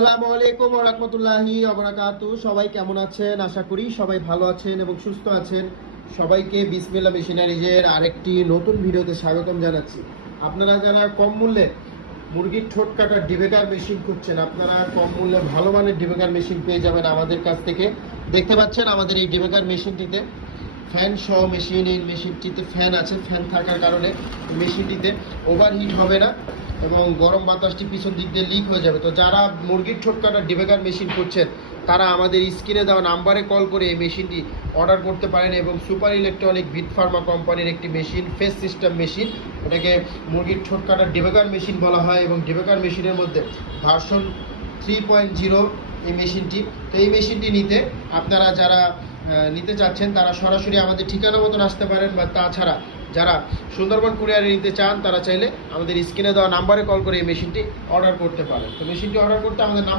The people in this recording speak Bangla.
আসসালামু আলাইকুম ওয়া রাহমাতুল্লাহি ওয়া বারাকাতুহু। সবাই কেমন আছেন? আশা করি সবাই ভালো আছেন এবং সুস্থ আছেন। সবাইকে বিসমিল্লাহ মেশিনারিজের আরেকটি নতুন ভিডিওতে স্বাগতম জানাচ্ছি। আপনারা যারা কম মূল্যে মুরগির ঠোঁট কাটার ডিবেকার মেশিন খুঁজছেন, আপনারা কম মূল্যে ভালো মানের ডিবেকার মেশিন পেয়ে যাবেন আমাদের কাছ থেকে। দেখতে পাচ্ছেন আমাদের এই ডিবেকার মেশিনটিতে ফ্যান সহ মেশিন। এই মেশিনটিতে ফ্যান আছে, ফ্যান থাকার কারণে মেশিনটিতে ওভারহিট হবে না এবং গরম বাতাসটি পিছন দিক দিয়ে লিক হয়ে যাবে। তো যারা মুরগির ঠোঁট কাটার ডিবেকার মেশিন করছেন, তারা আমাদের স্ক্রিনে দেওয়া নাম্বারে কল করে এই মেশিনটি অর্ডার করতে পারেন। এবং সুপার ইলেকট্রনিক ভিট ফার্মা কোম্পানির একটি মেশিন, ফেস সিস্টেম মেশিন, এটাকে মুরগির ঠোঁট কাটার ডিবেকার মেশিন বলা হয়। এবং ডিবেকার মেশিনের মধ্যে ভার্সন 3.0 এই মেশিনটি। তো এই মেশিনটি নিতে আপনারা যারা নিতে চাচ্ছেন তারা সরাসরি আমাদের ঠিকানা মতন আসতে পারেন, বা তাছাড়া যারা সুন্দরবন কুরিয়ারে নিতে চান তারা চাইলে আমাদের স্ক্রিনে দেওয়া নাম্বারে কল করে এই মেশিনটি অর্ডার করতে পারেন। তো মেশিনটি অর্ডার করতে আমাদের